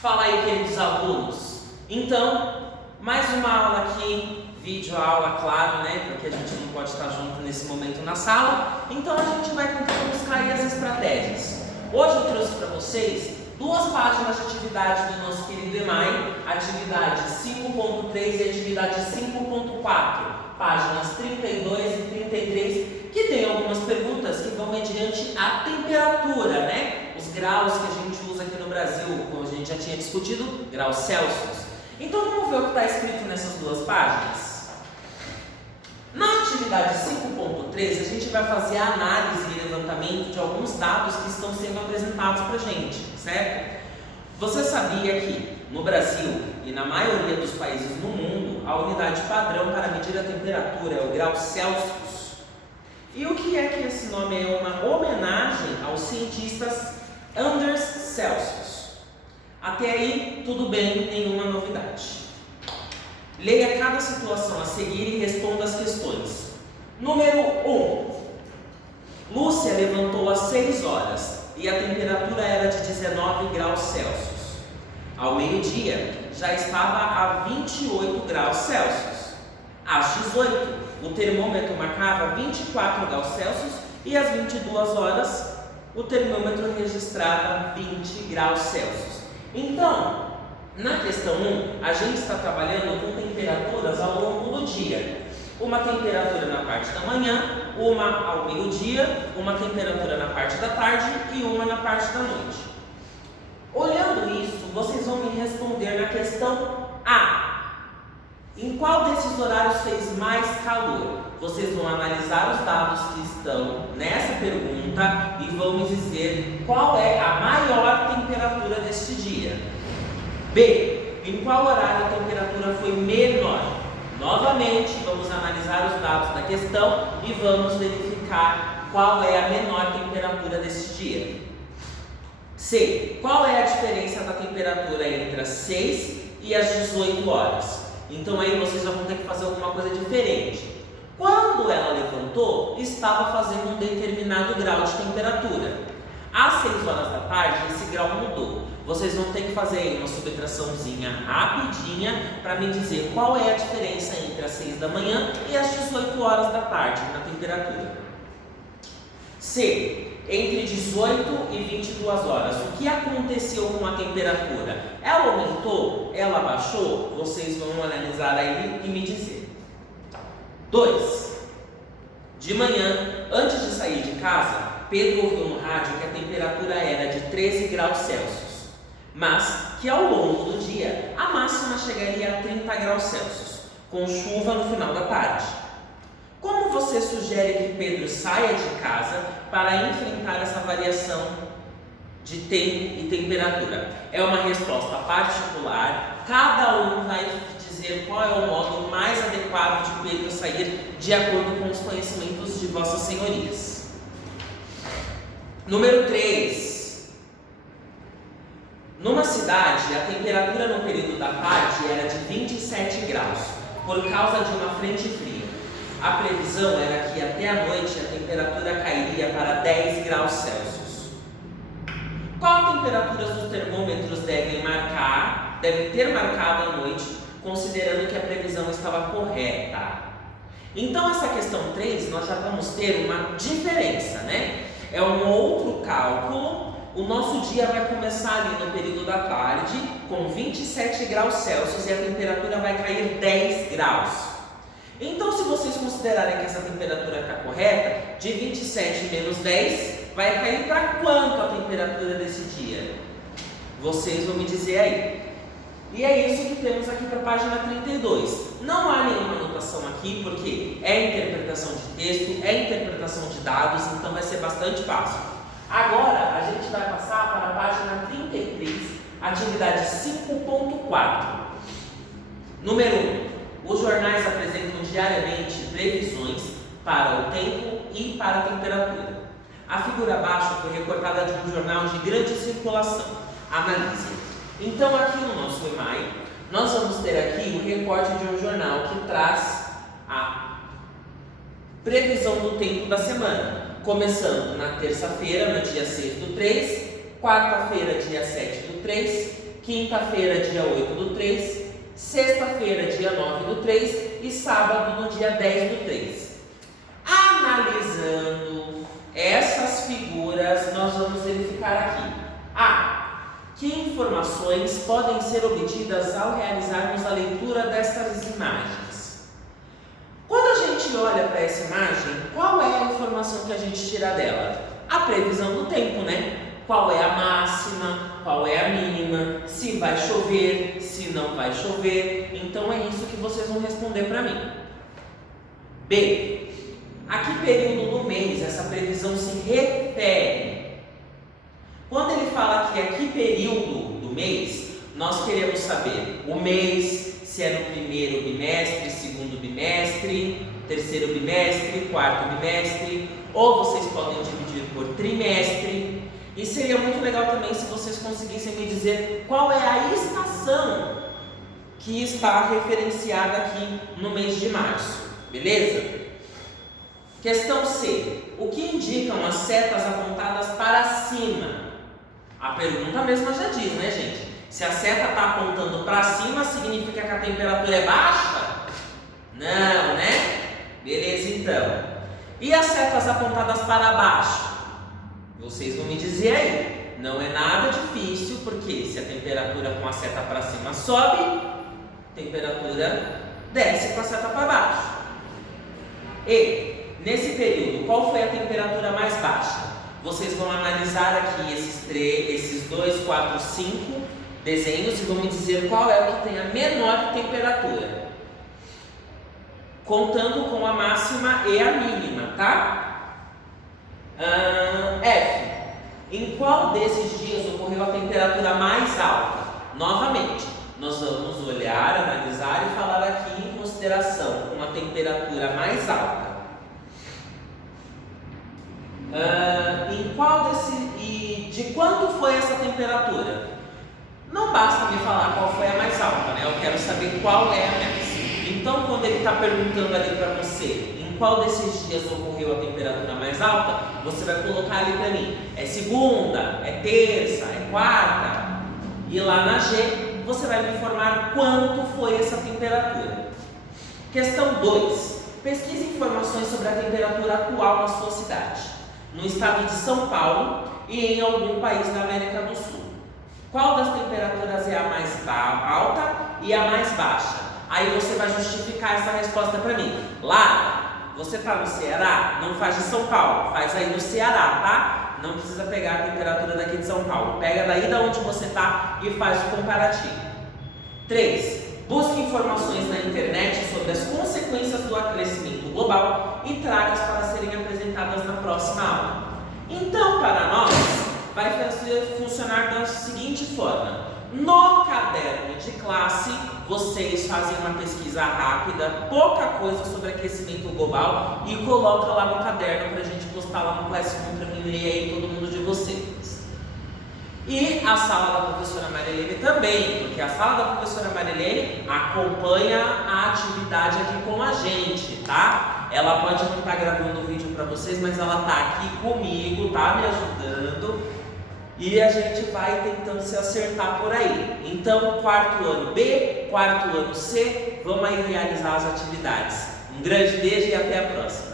Fala aí, queridos alunos. Então, mais uma aula aqui, vídeo aula, claro, né? Porque a gente não pode estar junto nesse momento na sala. Então a gente vai tentar buscar aí as estratégias. Hoje eu trouxe para vocês duas páginas de atividade do nosso querido EMAI, atividade 5.3 e atividade 5.4, páginas 32 e 33, que tem algumas perguntas que vão mediante a temperatura, né? Os graus que a gente usa aqui no Brasil, como a gente já tinha discutido, graus Celsius. Então vamos ver o que está escrito nessas duas páginas. Na atividade 5.3, a gente vai fazer a análise e levantamento de alguns dados que estão sendo apresentados para a gente, certo? Você sabia que no Brasil e na maioria dos países no mundo, a unidade padrão para medir a temperatura é o grau Celsius? E o que é que esse nome é uma homenagem aos cientistas Anders Celsius? Até aí, tudo bem, nenhuma novidade. Leia cada situação a seguir e responda as questões. Número 1. Lúcia levantou às 6 horas e a temperatura era de 19 graus Celsius. Ao meio-dia, já estava a 28 graus Celsius. Às 18, o termômetro marcava 24 graus Celsius e às 22 horas, o termômetro registrava 20 graus Celsius. Então, na questão 1, a gente está trabalhando com temperaturas ao longo do dia. Uma temperatura na parte da manhã, uma ao meio-dia, uma temperatura na parte da tarde e uma na parte da noite. Olhando isso, vocês vão me responder na questão A. Em qual desses horários fez mais calor? Vocês vão analisar os dados que estão nessa pergunta e vão me dizer qual é a maior temperatura deste dia. B. Em qual horário a temperatura foi menor? Novamente, vamos analisar os dados da questão e vamos verificar qual é a menor temperatura deste dia. C. Qual é a diferença da temperatura entre as 6 e as 18 horas? Então aí vocês já vão ter que fazer alguma coisa diferente. Quando ela levantou, estava fazendo um determinado grau de temperatura. Às 6 horas da tarde, esse grau mudou. Vocês vão ter que fazer uma subtraçãozinha rapidinha para me dizer qual é a diferença entre as 6 da manhã e as 18 horas da tarde na temperatura. C. Entre 18 e 22 horas, o que aconteceu com a temperatura? Ela aumentou? Ela baixou? Vocês vão analisar aí e me dizer. 2. De manhã, antes de sair de casa, Pedro ouviu no rádio que a temperatura era de 13 graus Celsius, mas que ao longo do dia a máxima chegaria a 30 graus Celsius, com chuva no final da tarde. Como você sugere que Pedro saia de casa para enfrentar essa variação de tempo e temperatura? É uma resposta particular, cada um vai dizer qual é o modo mais adequado de Pedro sair de acordo com os conhecimentos de vossas senhorias. Número 3. Numa cidade, a temperatura no período da tarde era de 27 graus, por causa de uma frente fria. A previsão era que até a noite a temperatura cairia para 10 graus Celsius. Qual a temperatura os termômetros devem ter marcado à noite, considerando que a previsão estava correta? Então essa questão 3, nós já vamos ter uma diferença, né? É um outro cálculo. O nosso dia vai começar ali no período da tarde, com 27 graus Celsius e a temperatura vai cair 10 graus. Então, se vocês considerarem que essa temperatura está correta, de 27 menos 10, vai cair para quanto a temperatura desse dia? Vocês vão me dizer aí. E é isso que temos aqui para a página 32. Não há nenhuma anotação aqui, porque é interpretação de texto, é interpretação de dados, então vai ser bastante fácil. Agora, a gente vai passar para a página 33, atividade 5.4. Número 1. Os jornais apresentam diariamente previsões para o tempo e para a temperatura. A figura abaixo foi recortada de um jornal de grande circulação. Analise. Então, aqui no nosso EMAI, nós vamos ter aqui o recorte de um jornal que traz a previsão do tempo da semana. Começando na terça-feira, no dia 6/3, quarta-feira, dia 7/3, quinta-feira, dia 8/3, sexta-feira, dia 9/3 e sábado, no dia 10/3. Analisando essas figuras, nós vamos verificar aqui. Que informações podem ser obtidas ao realizarmos a leitura destas imagens? Quando a gente olha para essa imagem, qual é a informação que a gente tira dela? A previsão do tempo, né? Qual é a máxima, qual é a mínima, se vai chover, se não vai chover. Então é isso que vocês vão responder para mim. B. A que período do mês essa previsão se refere? Quando ele fala aqui a que período do mês, nós queremos saber o mês, se é no primeiro bimestre, segundo bimestre, terceiro bimestre, quarto bimestre, ou vocês podem dividir por trimestre. E seria muito legal também se vocês conseguissem me dizer qual é a estação que está referenciada aqui no mês de março, beleza? Questão C. O que indicam as setas apontadas para cima? A pergunta mesma já diz, né, gente? Se a seta está apontando para cima, significa que a temperatura é baixa? Não, né? Beleza, então. E as setas apontadas para baixo? Vocês vão me dizer aí. Não é nada difícil, porque se a temperatura com a seta para cima sobe, a temperatura desce com a seta para baixo. E, nesse período, qual foi a temperatura mais baixa? Vocês vão analisar aqui esses 2, 4, 5 desenhos e vão me dizer qual é o que tem a menor temperatura, contando com a máxima e a mínima, tá? F. Em qual desses dias ocorreu a temperatura mais alta? Novamente, nós vamos olhar, analisar e falar aqui em consideração com a temperatura mais alta. De quanto foi essa temperatura? Não basta me falar qual foi a mais alta, né? Eu quero saber qual é a mais. Então, quando ele está perguntando ali para você em qual desses dias ocorreu a temperatura mais alta, você vai colocar ali para mim: é segunda, é terça, é quarta. E lá na G, você vai me informar quanto foi essa temperatura. Questão 2. Pesquise informações sobre a temperatura atual na sua cidade, no estado de São Paulo e em algum país da América do Sul. Qual das temperaturas é a mais alta e a mais baixa? Aí você vai justificar essa resposta para mim. Lá, você está no Ceará? Não faz de São Paulo, faz aí do Ceará, tá? Não precisa pegar a temperatura daqui de São Paulo. Pega daí da onde você está e faz o comparativo. 3. Busque informações na internet sobre as consequências do aquecimento global e traga-as para serem apresentadas na próxima aula. Então, para nós, vai funcionar da seguinte forma: no caderno de classe, vocês fazem uma pesquisa rápida, pouca coisa sobre aquecimento global e coloca lá no caderno para a gente postar lá no Classroom para mim ler aí todo mundo de vocês. E a sala da professora Marilene também, porque a sala da professora Marilene acompanha a atividade aqui com a gente, tá? Ela pode não estar gravando o vídeo para vocês, mas ela tá aqui comigo, tá me ajudando. E a gente vai tentando se acertar por aí. Então, quarto ano B, quarto ano C, vamos aí realizar as atividades. Um grande beijo e até a próxima.